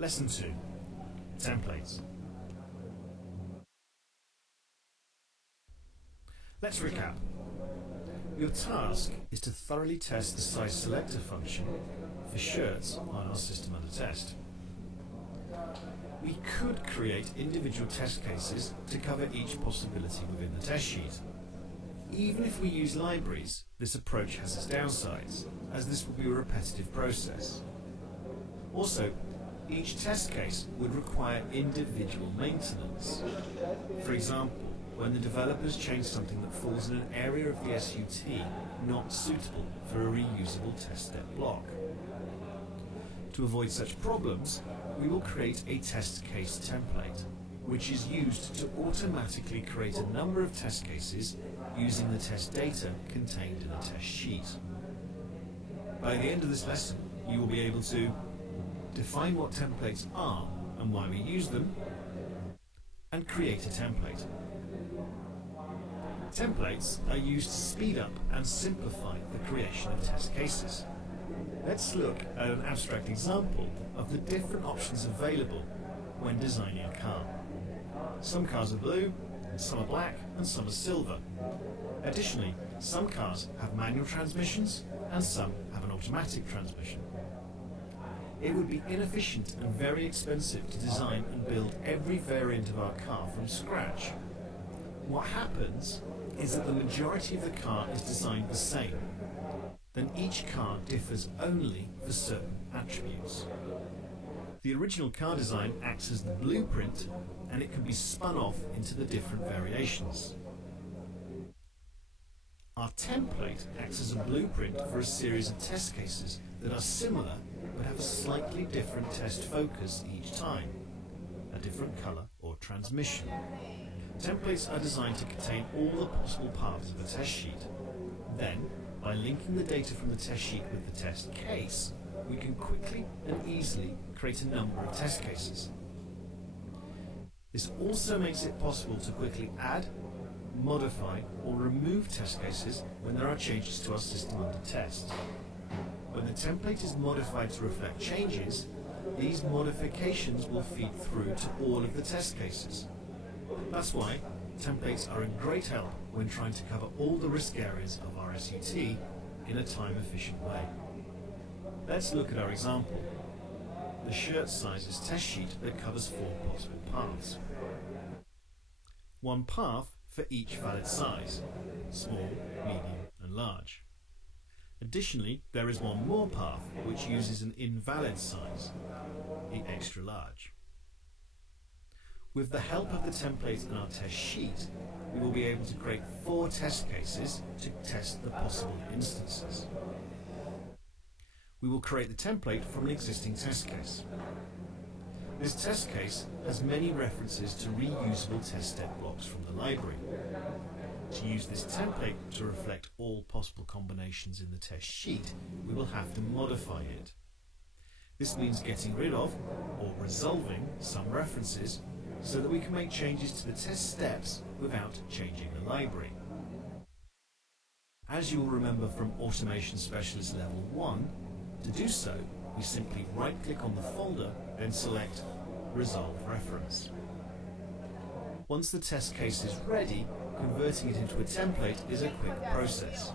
Lesson 2. Templates. Let's recap. Your task is to thoroughly test the size selector function for shirts on our system under test. We could create individual test cases to cover each possibility within the test sheet. Even if we use libraries, this approach has its downsides, as this will be a repetitive process. Also, each test case would require individual maintenance. For example, when the developers change something that falls in an area of the SUT not suitable for a reusable test step block. To avoid such problems, we will create a test case template, which is used to automatically create a number of test cases using the test data contained in the test sheet. By the end of this lesson, you will be able to define what templates are and why we use them, and create a template. Templates are used to speed up and simplify the creation of test cases. Let's look at an abstract example of the different options available when designing a car. Some cars are blue, some are black, and some are silver. Additionally, some cars have manual transmissions and some have an automatic transmission. It would be inefficient and very expensive to design and build every variant of our car from scratch. What happens is that the majority of the car is designed the same. Then each car differs only for certain attributes. The original car design acts as the blueprint, and it can be spun off into the different variations. Our template acts as a blueprint for a series of test cases that are similar but have a slightly different test focus each time, a different color or transmission. Templates are designed to contain all the possible parts of a test sheet. Then, by linking the data from the test sheet with the test case, we can quickly and easily create a number of test cases. This also makes it possible to quickly add, modify, or remove test cases when there are changes to our system under test. When the template is modified to reflect changes, these modifications will feed through to all of the test cases. That's why templates are a great help when trying to cover all the risk areas of our SUT in a time-efficient way. Let's look at our example. The shirt sizes test sheet that covers 4 possible paths. One path for each valid size: small, medium, and large. Additionally, there is one more path which uses an invalid size, the extra large. With the help of the template in our test sheet, we will be able to create 4 test cases to test the possible instances. We will create the template from an existing test case. This test case has many references to reusable test step blocks from the library. To use this template to reflect all possible combinations in the test sheet, we will have to modify it. This means getting rid of or resolving some references so that we can make changes to the test steps without changing the library. As you will remember from Automation Specialist Level 1, to do so, we simply right-click on the folder, then select Resolve Reference. Once the test case is ready, converting it into a template is a quick process.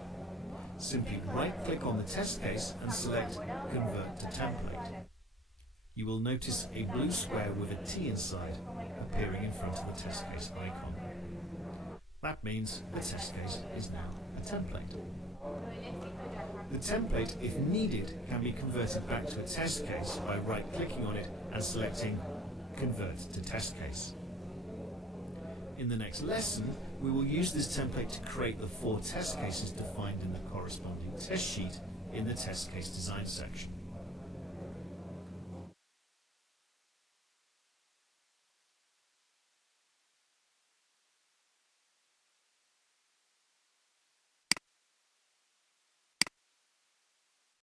Simply right-click on the test case and select Convert to Template. You will notice a blue square with a T inside appearing in front of the test case icon. That means the test case is now a template. The template, if needed, can be converted back to a test case by right-clicking on it and selecting Convert to Test Case. In the next lesson, we will use this template to create the 4 test cases defined in the corresponding test sheet in the test case design section.